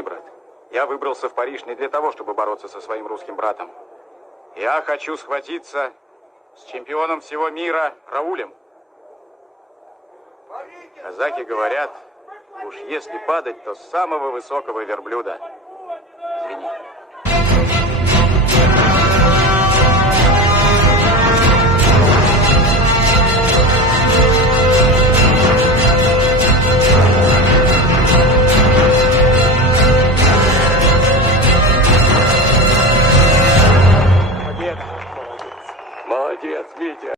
Извини, брат. Я выбрался в Париж не для того, чтобы бороться со своим русским братом. Я хочу схватиться с чемпионом всего мира Раулем. Казаки говорят, уж если падать, то с самого высокого верблюда.